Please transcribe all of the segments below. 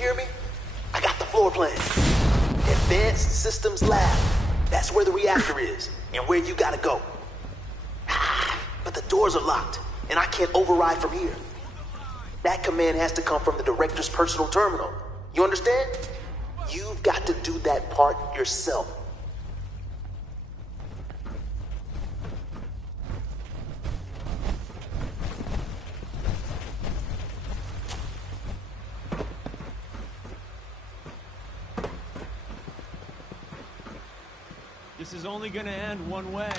hear me? I got the floor plan. Advanced Systems Lab. That's where the reactor is, and where you gotta go. But the doors are locked, and I can't override from here. That command has to come from the director's personal terminal. You understand? You've got to do that part yourself. This is only gonna end one way.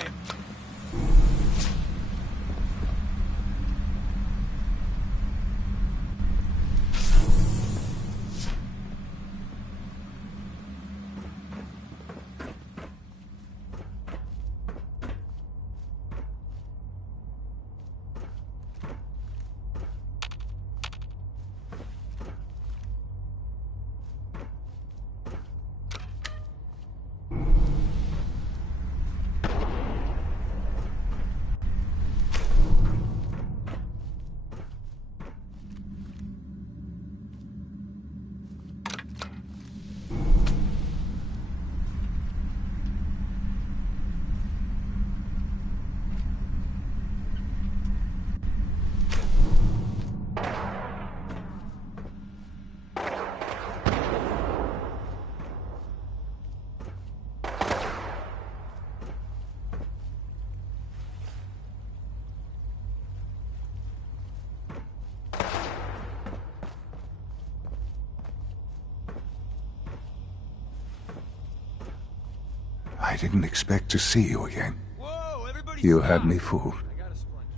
I didn't expect to see you again. Whoa, everybody You stop. had me fooled. I got a splinter.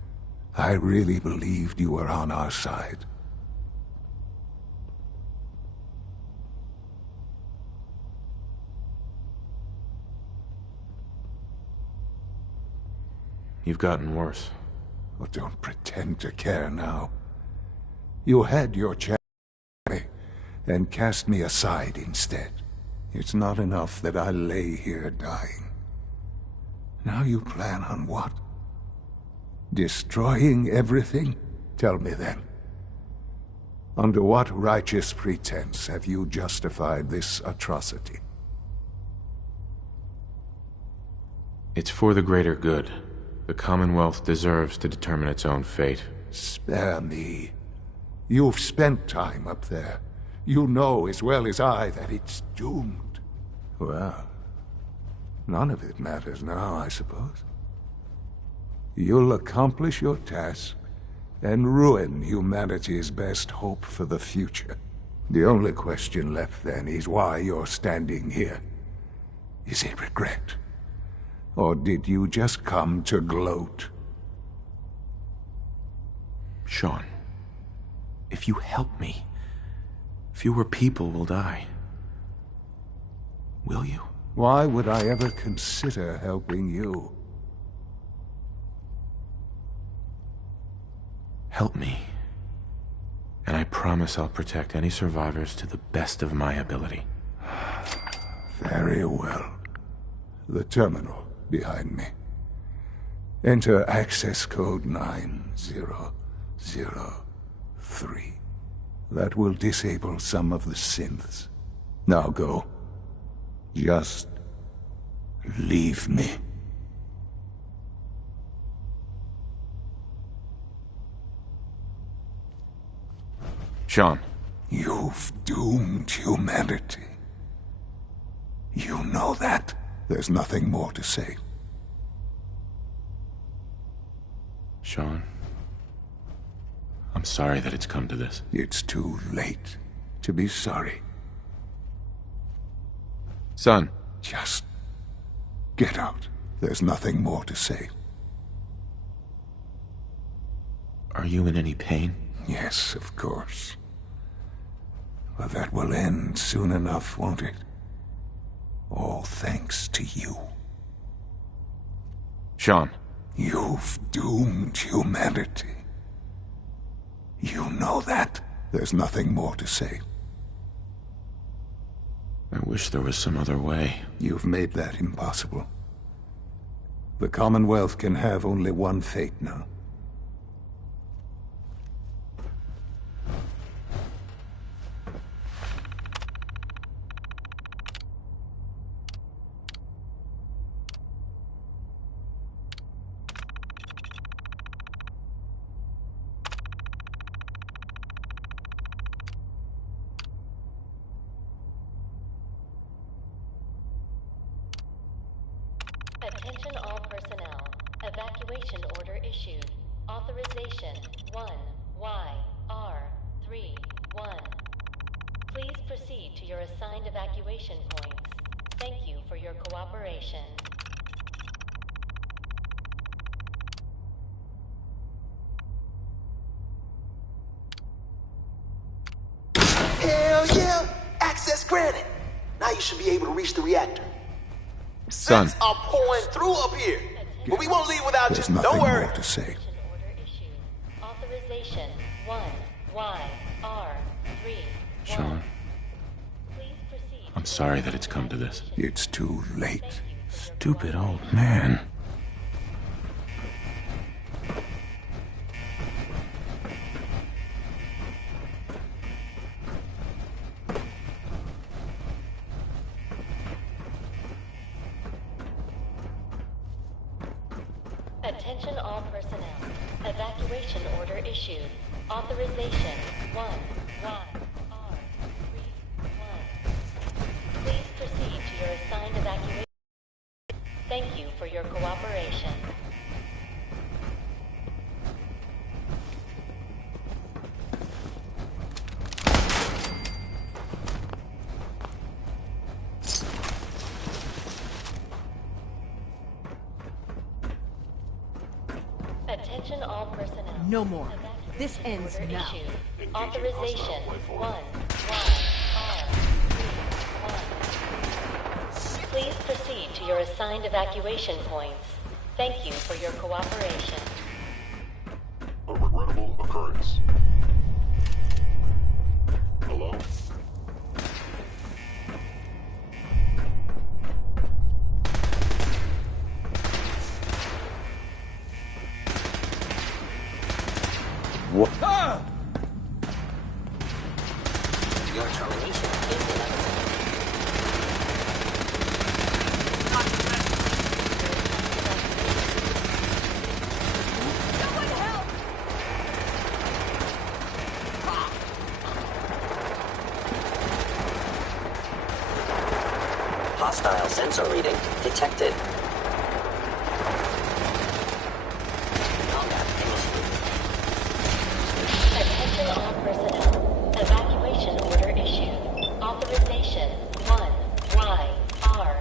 I really believed you were on our side. You've gotten worse. Oh, don't pretend to care now. You had your chance and cast me aside instead. It's not enough that I lay here dying. Now you plan on what? Destroying everything? Tell me then. Under what righteous pretense have you justified this atrocity? It's for the greater good. The Commonwealth deserves to determine its own fate. Spare me. You've spent time up there. You know as well as I that it's doomed. Well, none of it matters now, I suppose. You'll accomplish your task and ruin humanity's best hope for the future. The only question left then is why you're standing here. Is it regret? Or did you just come to gloat? Sean, if you help me, fewer people will die. Will you? Why would I ever consider helping you? Help me. And I promise I'll protect any survivors to the best of my ability. Very well. The terminal behind me. Enter access code 9003. That will disable some of the synths. Now go. Just leave me. Sean. You've doomed humanity. You know that. There's nothing more to say. Sean. I'm sorry that it's come to this. It's too late to be sorry. Son. Just get out. There's nothing more to say. Are you in any pain? Yes, of course. But that will end soon enough, won't it? All thanks to you. Sean. You've doomed humanity. You know that. There's nothing more to say. I wish there was some other way. You've made that impossible. The Commonwealth can have only one fate now. Attention all personnel. Evacuation order issued. Authorization 1YR31. Please proceed to your assigned evacuation points. Thank you for your cooperation. Hell yeah! Access granted. Now you should be able to reach the reactor. Son. Vents are pouring through up here. But we won't leave without There's you. nothing Don't worry. more to say. Order issued. Authorization 1YR31. Sean, Please proceed. I'm sorry that it's come to this. It's too late. Stupid old man. Attention all personnel. Evacuation order issued. Authorization 1YR31. Please proceed to your assigned evacuation. Thank you for your cooperation. Attention all personnel. No more. Evacuation This ends order now. issued. Authorization 1YR31. Please proceed to your assigned evacuation points. Thank you for your cooperation. A regrettable occurrence. Hello? What? Your termination is inevitable. Hostile sensor reading detected. Combat initiated. Attention all personnel. Evacuation order issued. Authorization 1YR31.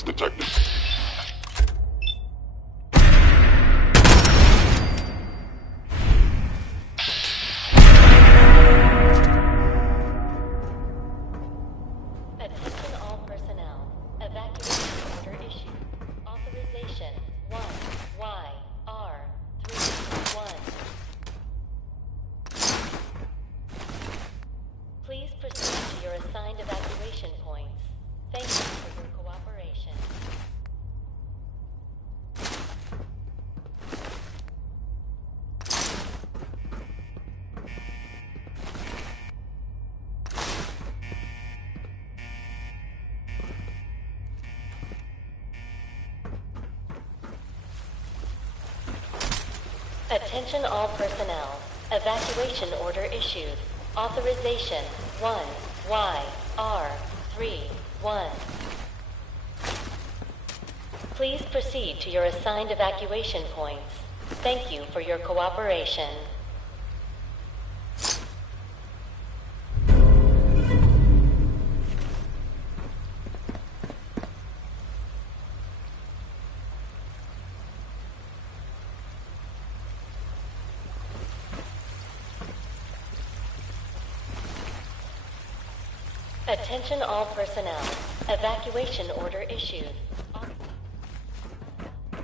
Threats detected. Attention all personnel. Evacuation order issued. Authorization 1YR31. Please proceed to your assigned evacuation points. Thank you for your cooperation. Attention all personnel. Evacuation order issued. Authorization 1YR31. Please proceed to your assigned evacuation points. Thank you for your cooperation. Attention all personnel. Evacuation order issued.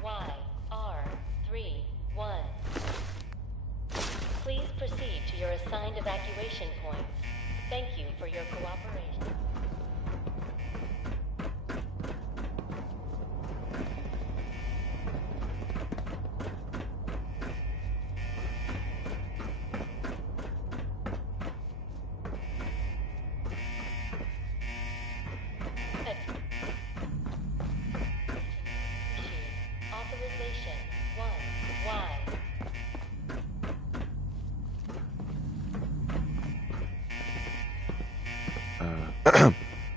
YR31. Please proceed to your assigned evacuation points. Thank you for your cooperation. Authorization 1Y.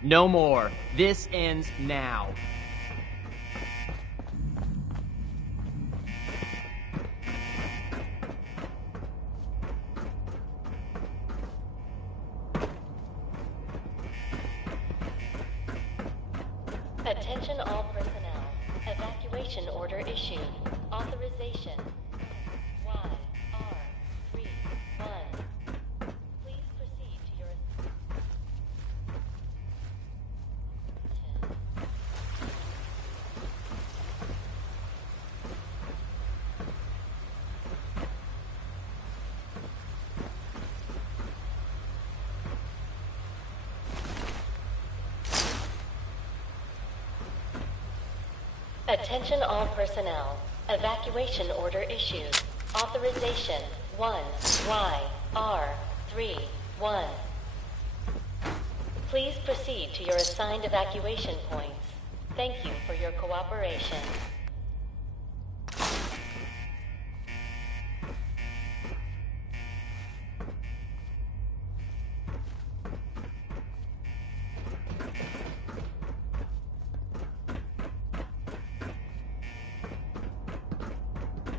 No more. This ends now. Attention all personnel. Evacuation order issued. Authorization YR31. Please proceed to your Attention all personnel. Evacuation order issued. Authorization 1YR31. Please proceed to your assigned evacuation points. Thank you for your cooperation.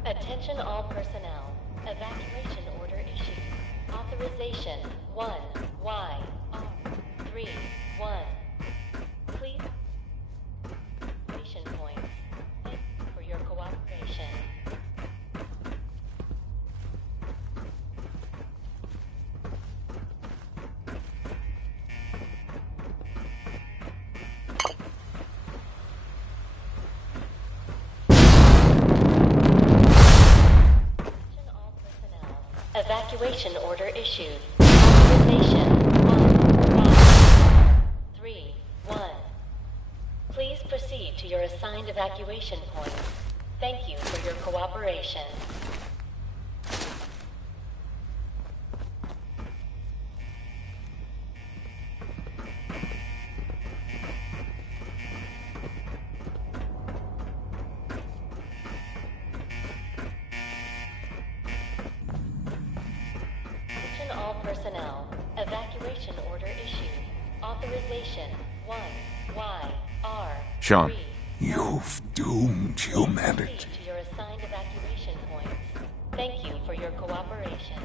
Attention all personnel. Evacuation order issued. Authorization 1YR31. Please evacuation points. Thank you for your cooperation. Evacuation order issued. Authorization 1YR31. Please proceed to your assigned evacuation points. Thank you for your cooperation. All personnel. Evacuation order issued. Authorization 1YR. Sean. You've doomed humanity. To your assigned evacuation points. Thank you for your cooperation.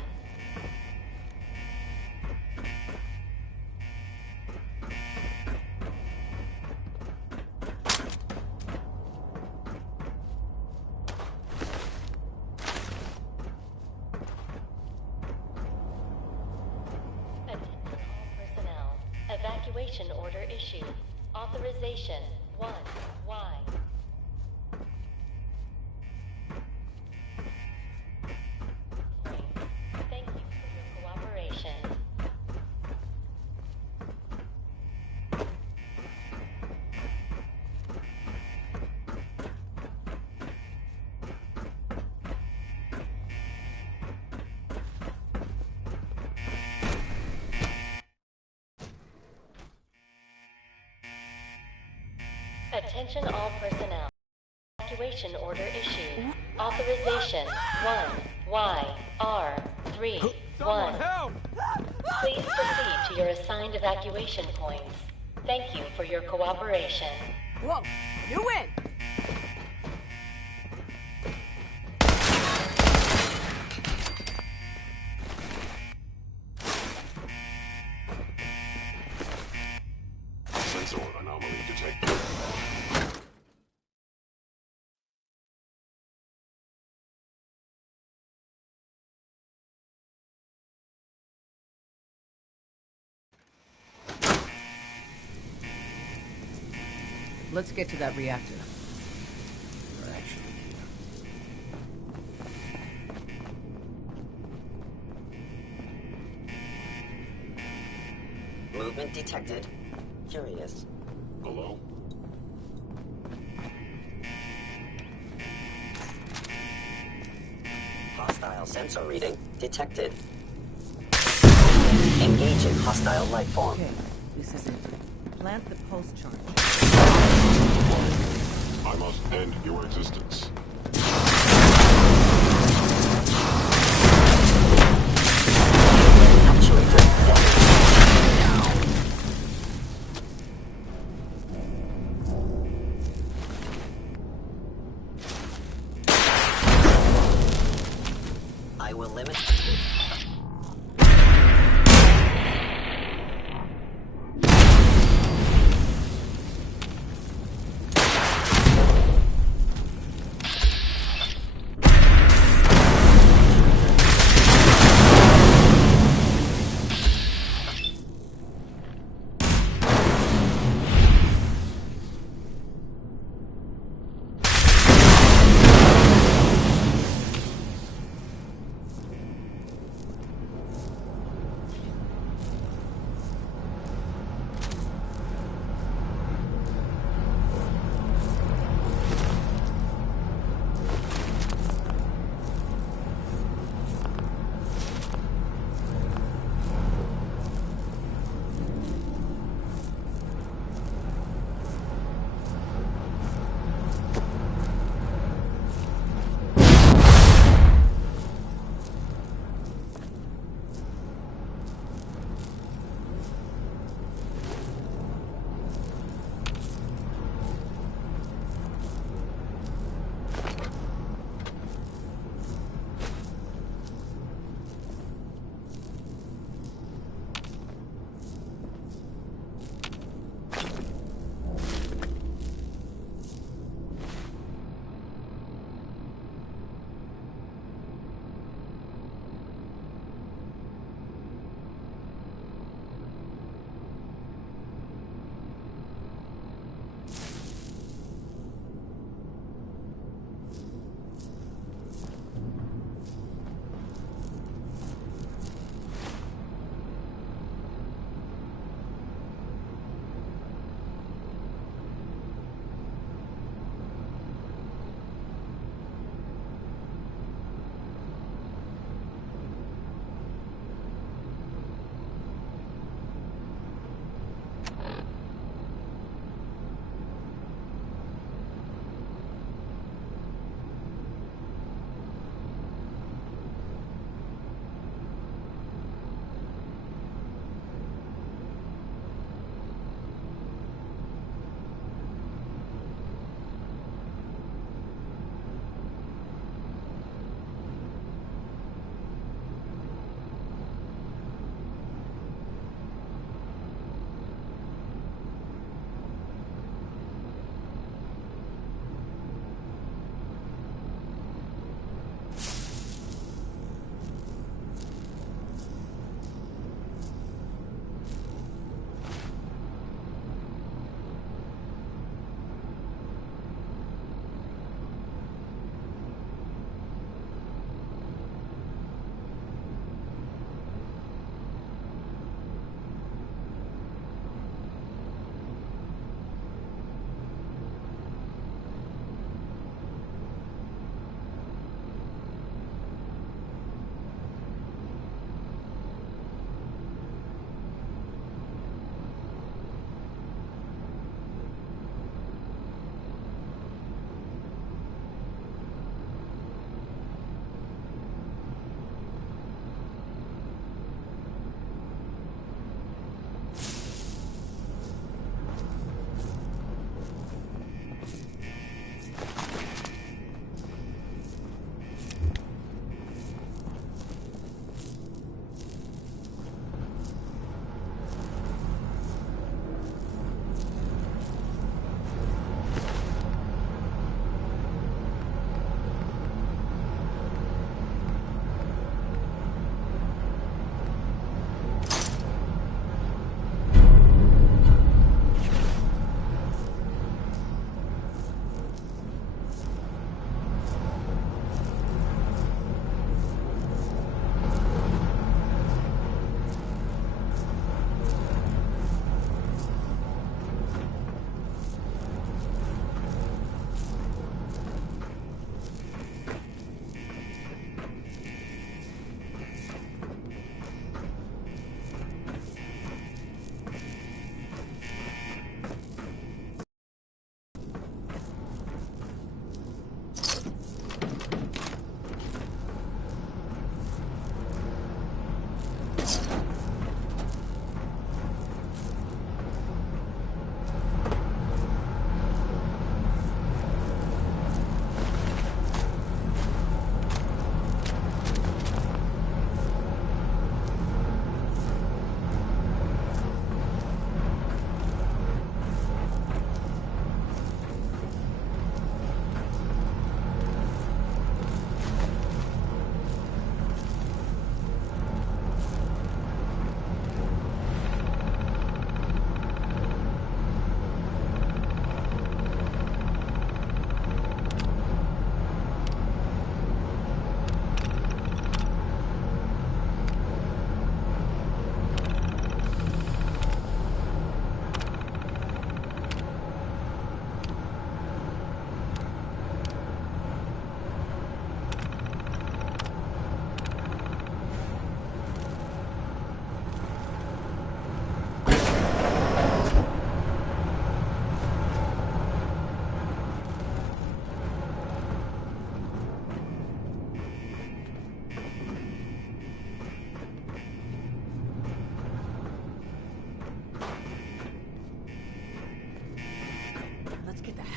Evacuation order issued. Authorization 1Y. Thank you for your cooperation. Attention all personnel. Evacuation order issued. Authorization 1YR31. Please proceed to your assigned evacuation points. Thank you for your cooperation. Whoa, you win! Sensor anomaly detected. Let's get to that reactor. Movement detected. Curious. Hello? Hostile sensor reading detected. Engaging hostile life form. Okay, this is it. Plant the pulse charge. I must end your existence. Actuator now. I will limit.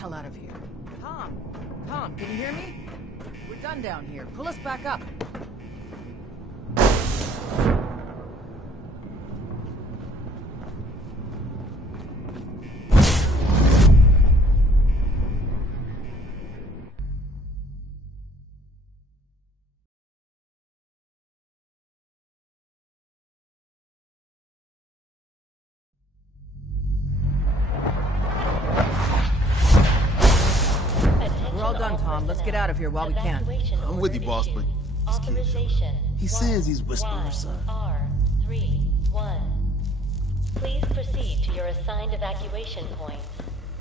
hell out of here. Tom, can you hear me? We're done down here. Pull us back up. We're all done, Tom. Let's get out of here while we can. I'm with you, boss, but this kid, he says he's Whisperer's son. R31. Please proceed to your assigned evacuation points.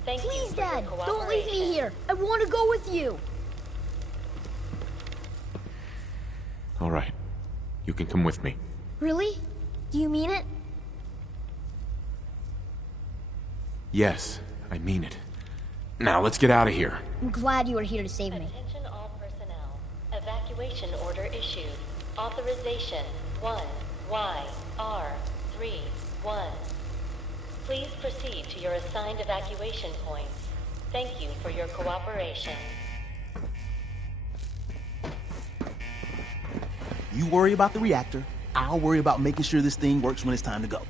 Thank you Please, for your Dad, cooperation. don't leave me here. I want to go with you. All right. You can come with me. Really? Do you mean it? Yes, I mean it. Now, let's get out of here. I'm glad you are here to save me. Attention all personnel. Evacuation order issued. Authorization 1YR31. Please proceed to your assigned evacuation points. Thank you for your cooperation. You worry about the reactor. I'll worry about making sure this thing works when it's time to go.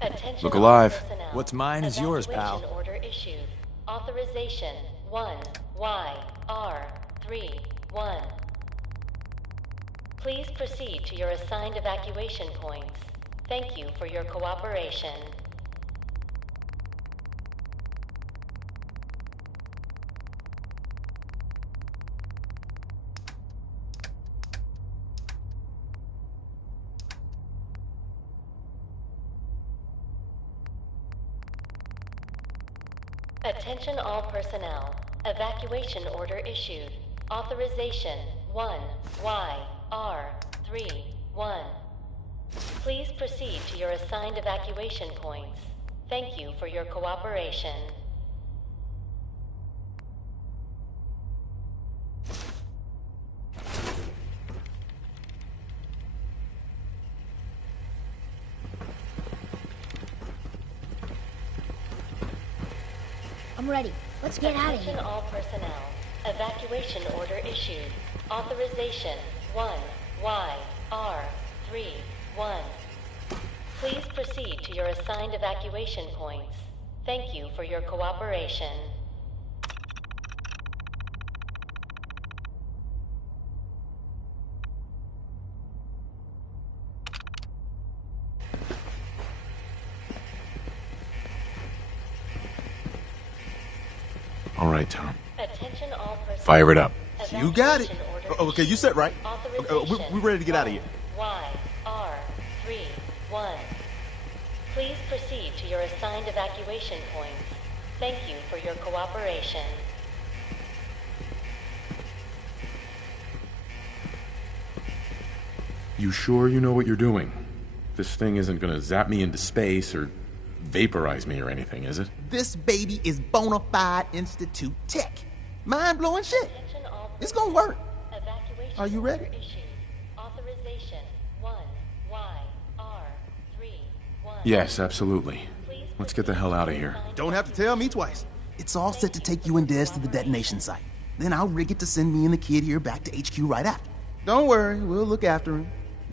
Attention Look all alive. personnel. What's mine is yours, pal. Evacuation order issued. Authorization 1YR31. Please proceed to your assigned evacuation points. Thank you for your cooperation. Attention all personnel. Evacuation order issued. Authorization 1YR31. Please proceed to your assigned evacuation points. Thank you for your cooperation. I'm ready. Let's get out of Attention here. all personnel. Evacuation order issued. Authorization 1YR31. Please proceed to your assigned evacuation points. Thank you for your cooperation. All right, Tom. Attention all personnel. Fire it up. You got it. Evacuation order Okay, you set right. Authorization We're ready to get out of here. YR31. Please proceed to your assigned evacuation points. Thank you for your cooperation. You sure you know what you're doing? This thing isn't gonna zap me into space or vaporize me or anything, is it? This baby is bona fide institute tech. Mind-blowing shit. Attention all It's gonna work. Evacuation Are you ready? order issued. Authorization 1YR31. Yes, absolutely. Let's get the hell out of here. Don't have to tell me twice. It's all set to take you and Des to the detonation site. Then I'll rig it to send me and the kid here back to HQ right after. Don't worry, we'll look after him.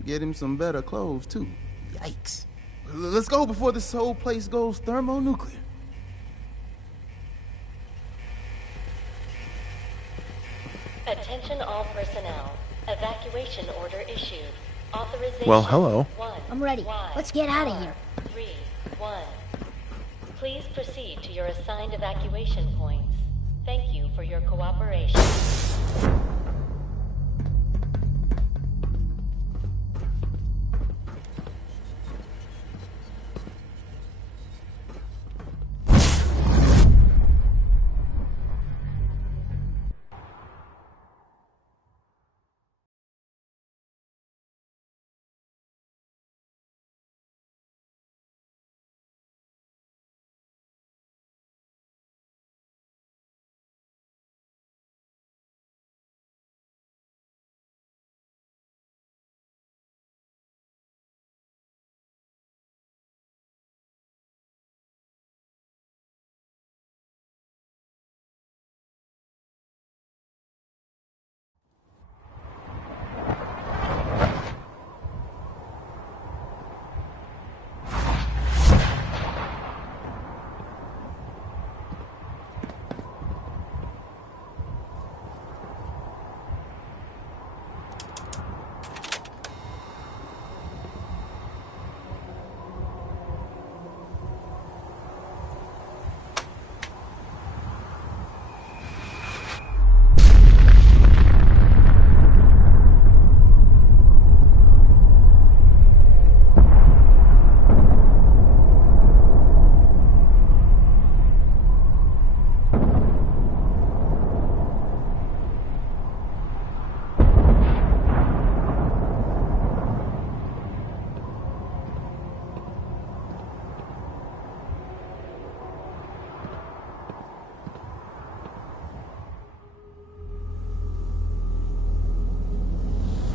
Get him some better clothes, too. Yikes. Let's go before this whole place goes thermonuclear. Attention all personnel. Evacuation order issued. Authorization. Well, hello. I'm ready. Let's get out of here. 1. Please proceed to your assigned evacuation points. Thank you for your cooperation.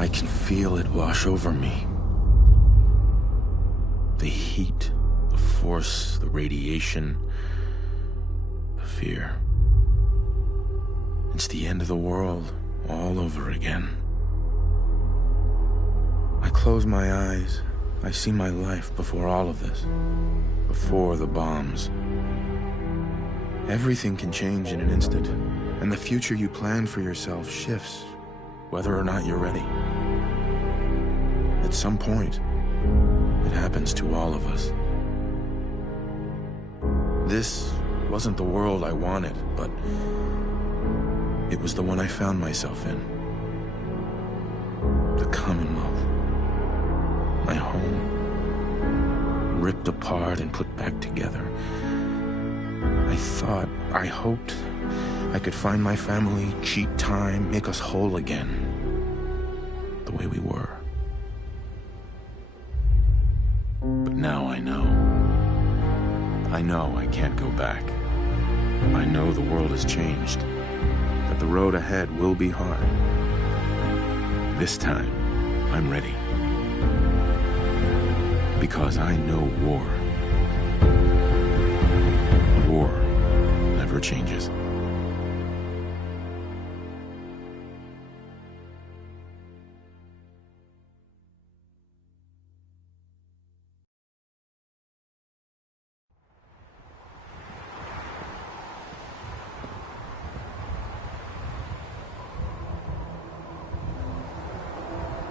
I can feel it wash over me. The heat, the force, the radiation, the fear. It's the end of the world all over again. I close my eyes. I see my life before all of this. Before the bombs. Everything can change in an instant, and the future you plan for yourself shifts, whether or not you're ready. At some point, it happens to all of us. This wasn't the world I wanted, but it was the one I found myself in. The Commonwealth. My home. Ripped apart and put back together. I hoped I could find my family, cheat time, make us whole again. The way we were. But now I know. I know I can't go back. I know the world has changed. That the road ahead will be hard. This time, I'm ready. Because I know war. War never changes.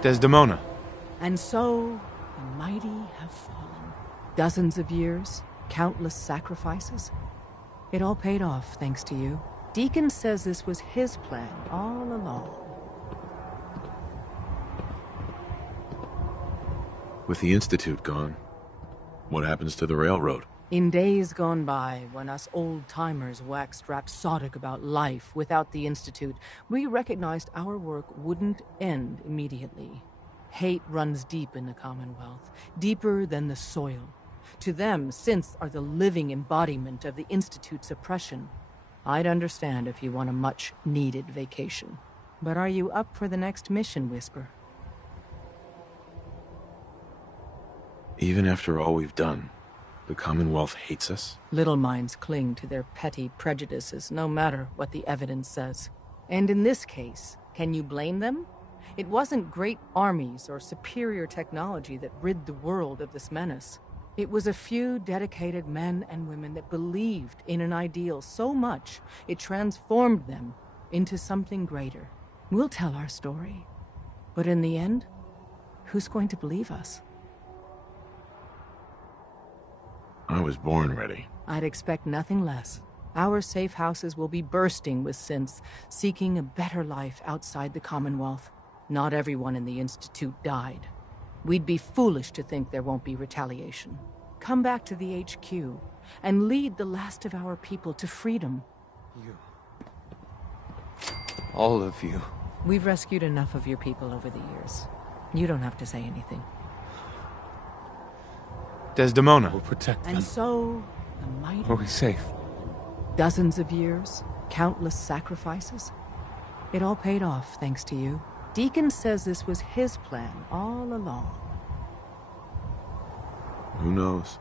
Desdemona. And so, the mighty have fallen. Dozens of years, countless sacrifices. It all paid off, thanks to you. Deacon says this was his plan all along. With the Institute gone, what happens to the railroad? In days gone by, when us old-timers waxed rhapsodic about life without the Institute, we recognized our work wouldn't end immediately. Hate runs deep in the Commonwealth, deeper than the soil. To them, synths are the living embodiment of the Institute's oppression. I'd understand if you want a much-needed vacation. But are you up for the next mission, Whisper? Even after all we've done, the Commonwealth hates us? Little minds cling to their petty prejudices, no matter what the evidence says. And in this case, can you blame them? It wasn't great armies or superior technology that rid the world of this menace. It was a few dedicated men and women that believed in an ideal so much it transformed them into something greater. We'll tell our story. But in the end, who's going to believe us? I was born ready. I'd expect nothing less. Our safe houses will be bursting with synths, seeking a better life outside the Commonwealth. Not everyone in the Institute died. We'd be foolish to think there won't be retaliation. Come back to the HQ and lead the last of our people to freedom. You. All of you. We've rescued enough of your people over the years. You don't have to say anything. Desdemona. We'll protect them. And so, the mighty... Are we safe? Dozens of years, countless sacrifices. It all paid off, thanks to you. Deacon says this was his plan all along. Who knows?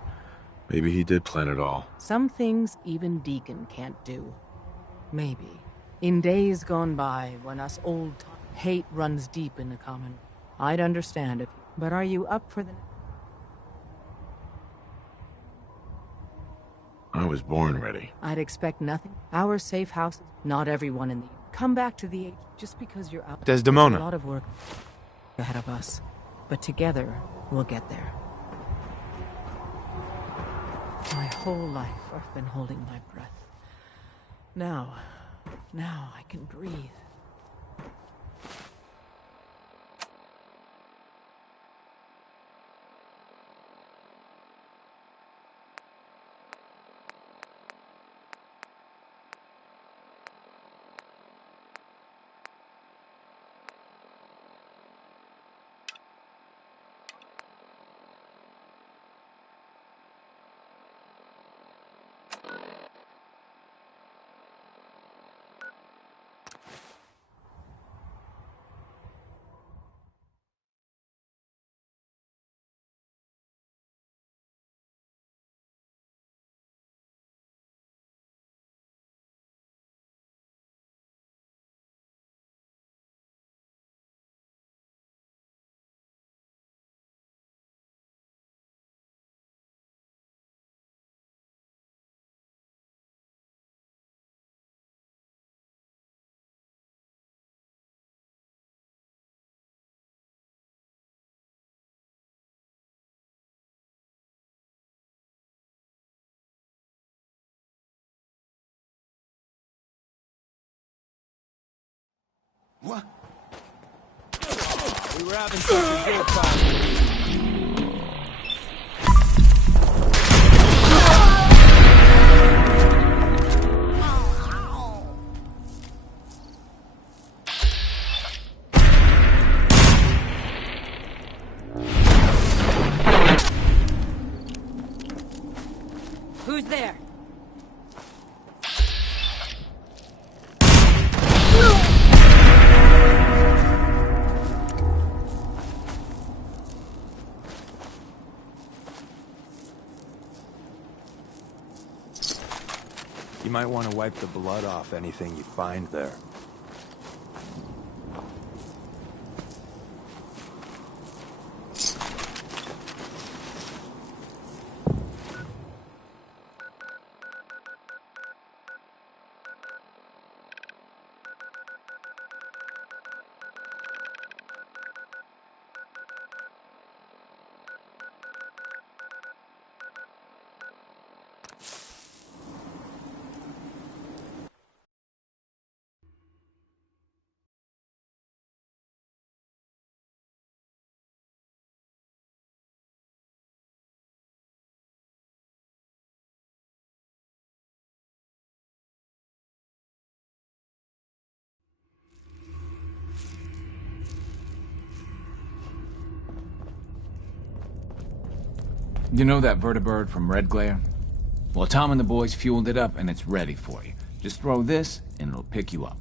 Maybe he did plan it all. Some things even Deacon can't do. Maybe. In days gone by, when us old hate runs deep in the common, I'd understand it. But are you up for the... I was born ready. I'd expect nothing. Our safe house, not everyone in the... Come back to the... Just because you're out... Desdemona. There's a lot of work ahead of us. But together, we'll get there. My whole life, I've been holding my breath. Now I can breathe. What? We were having such a good time. Who's there? You might want to wipe the blood off anything you find there. You know that vertibird from Red Glare? Well, Tom and the boys fueled it up and it's ready for you. Just throw this and it'll pick you up.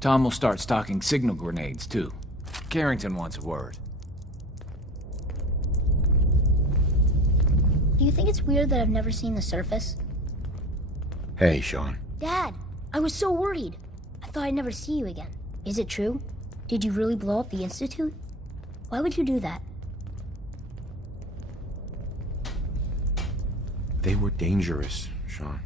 Tom will start stocking signal grenades too. Carrington wants a word. Do you think it's weird that I've never seen the surface? Hey, Sean. Dad, I was so worried. I thought I'd never see you again. Is it true? Did you really blow up the Institute? Why would you do that? They were dangerous, Sean.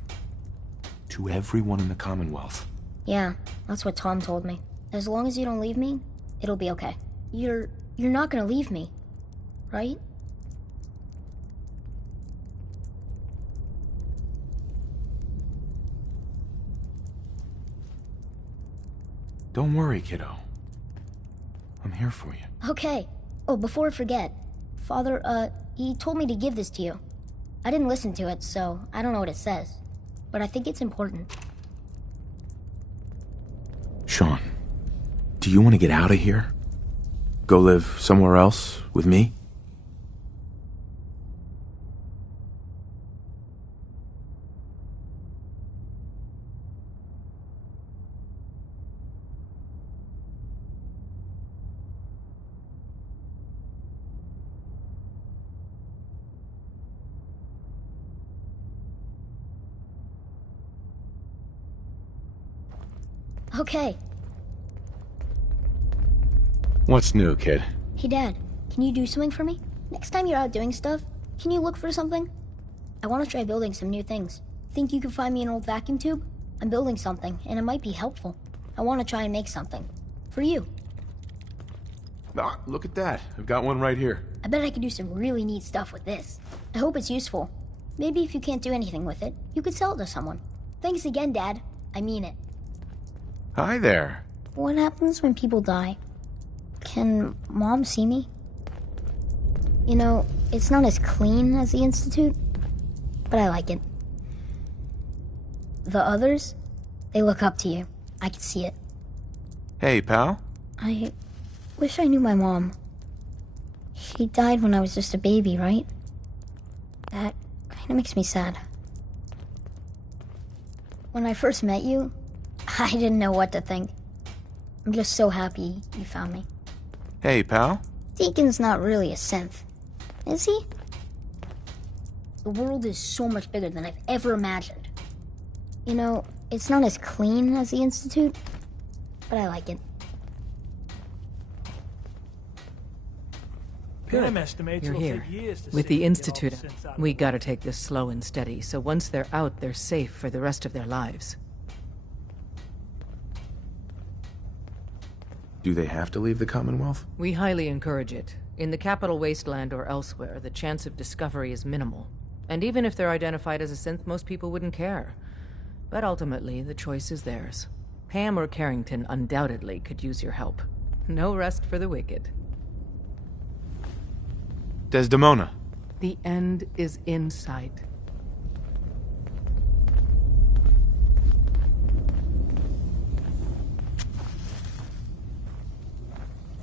To everyone in the Commonwealth. Yeah, that's what Tom told me. As long as you don't leave me, it'll be okay. You're not gonna leave me, right? Don't worry, kiddo. I'm here for you. Okay. Oh, before I forget, Father, he told me to give this to you. I didn't listen to it, so I don't know what it says. But I think it's important. Sean, do you want to get out of here? Go live somewhere else with me? Okay. What's new, kid? Hey, Dad, can you do something for me? Next time you're out doing stuff, can you look for something? I want to try building some new things. Think you could find me an old vacuum tube? I'm building something, and it might be helpful. I want to try and make something. For you. Ah, look at that. I've got one right here. I bet I could do some really neat stuff with this. I hope it's useful. Maybe if you can't do anything with it, you could sell it to someone. Thanks again, Dad. I mean it. Hi there. What happens when people die? Can Mom see me? You know, it's not as clean as the Institute, but I like it. The others, they look up to you. I can see it. Hey, pal. I wish I knew my mom. She died when I was just a baby, right? That kind of makes me sad. When I first met you, I didn't know what to think. I'm just so happy you found me. Hey, pal. Deacon's not really a synth, is he? The world is so much bigger than I've ever imagined. You know, it's not as clean as the Institute, but I like it. Good. estimates You're it'll here. take years to With see the you get all Institute, the sense out of we it. gotta take this slow and steady, so once they're out, they're safe for the rest of their lives. Do they have to leave the Commonwealth? We highly encourage it. In the capital wasteland or elsewhere, the chance of discovery is minimal. And even if they're identified as a synth, most people wouldn't care. But ultimately, the choice is theirs. Pam or Carrington undoubtedly could use your help. No rest for the wicked. Desdemona. The end is in sight.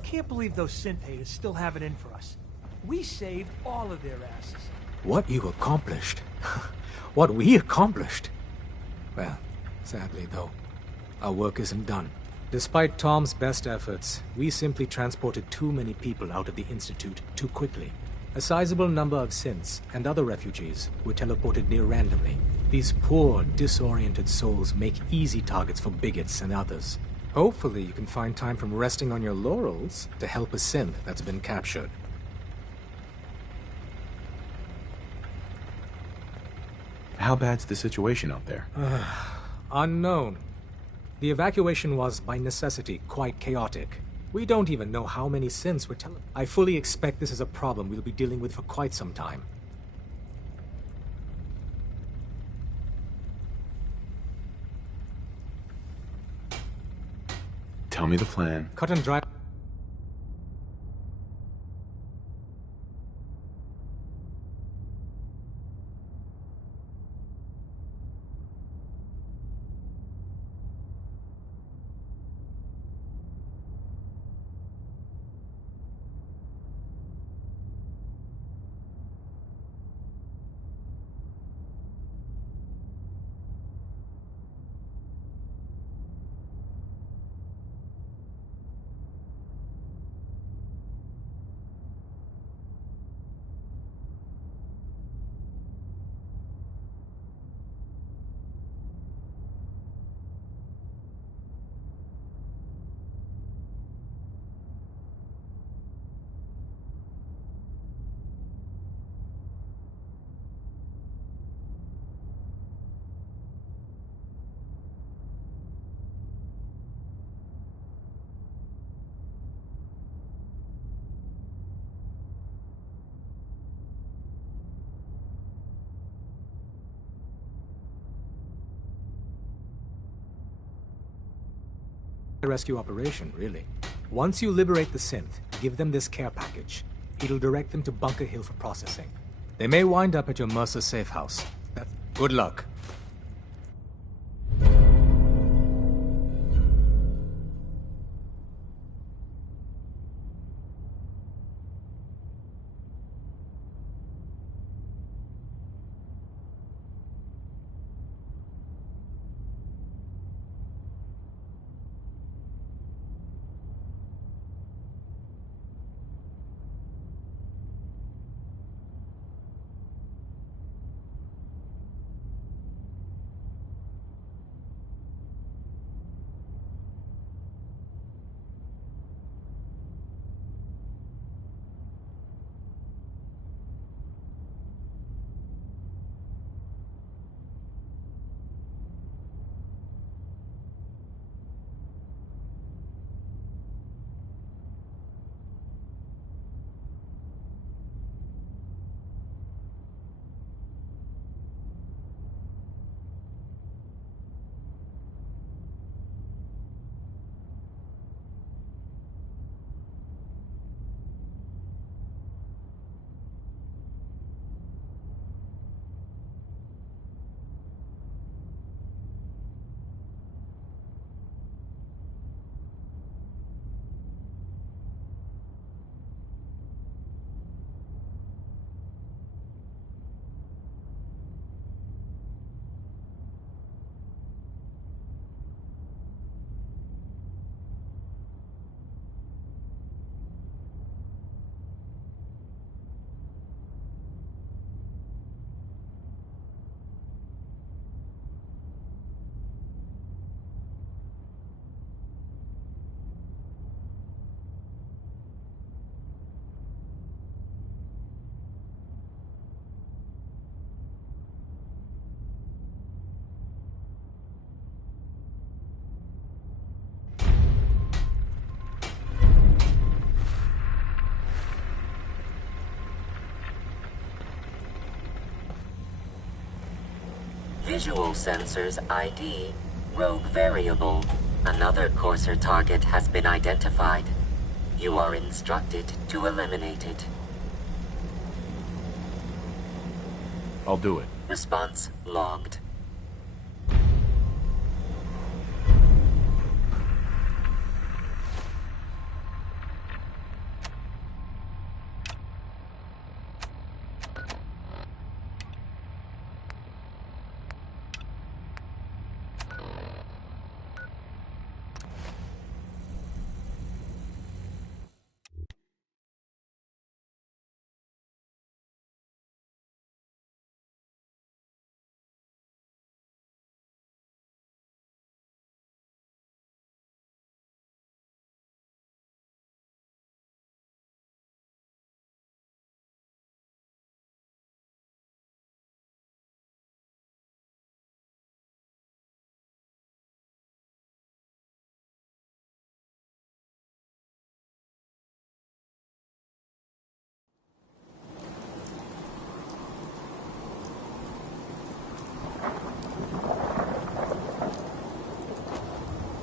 Can't believe those synth haters still have it in for us. We saved all of their asses. What you accomplished. What we accomplished. Well, sadly though, our work isn't done. Despite Tom's best efforts, we simply transported too many people out of the Institute too quickly. A sizable number of synths and other refugees were teleported near randomly. These poor, disoriented souls make easy targets for bigots and others. Hopefully you can find time from resting on your laurels to help a synth that's been captured. How bad's the situation out there? Unknown. The evacuation was, by necessity, quite chaotic. We don't even know how many synths were I fully expect this is a problem we'll be dealing with for quite some time. Tell me the plan. Cut and dry. Rescue operation, really. Once you liberate the synth, give them this care package. It'll direct them to Bunker Hill for processing. They may wind up at your Mercer safe house. Good luck. Visual sensors ID rogue variable. Another coarser target has been identified. You are instructed to eliminate it. I'll do it. Response logged.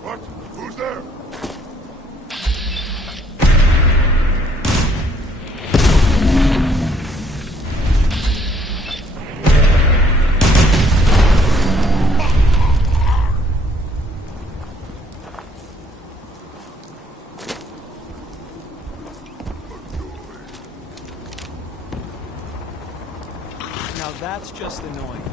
What? Who's there? Now that's just annoying.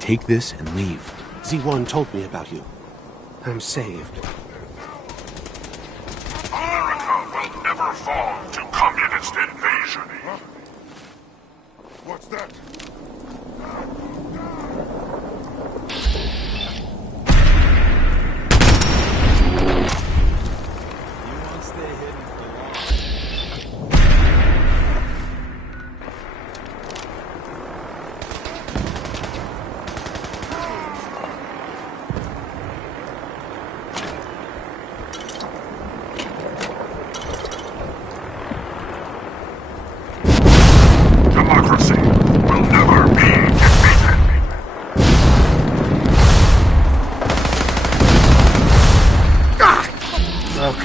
Take this and leave. Z1 told me about you. I'm saved. America will never fall to communist invasion. Huh? What's that? You won't stay hidden for long. Democracy will never be defeated. Look.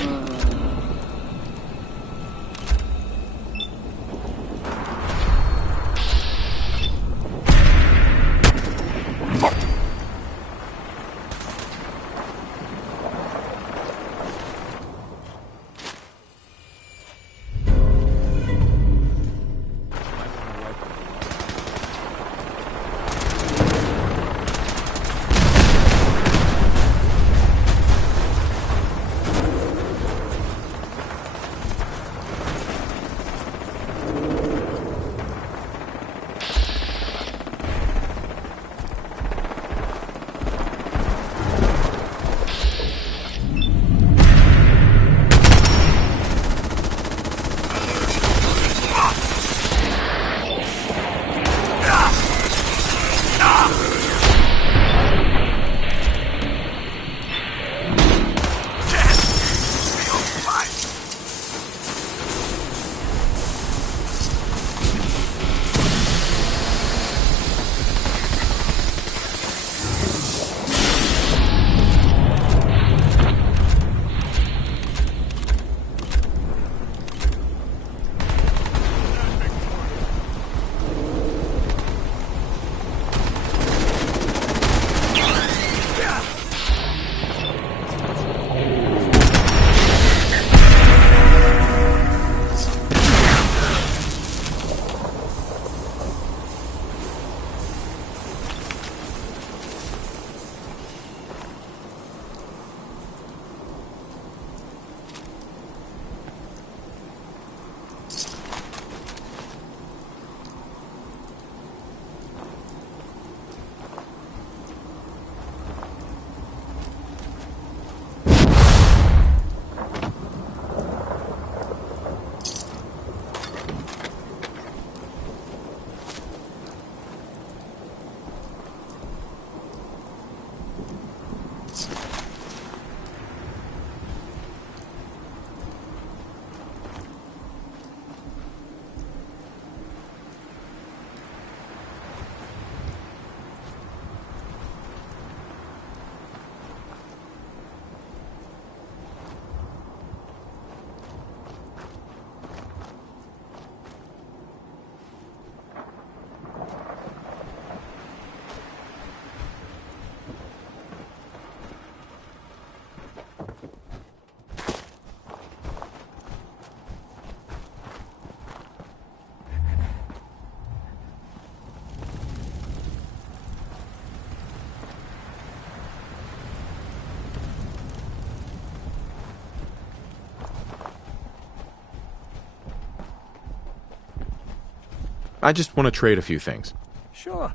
I just want to trade a few things. Sure.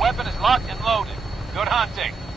Weapon is locked and loaded. Good hunting.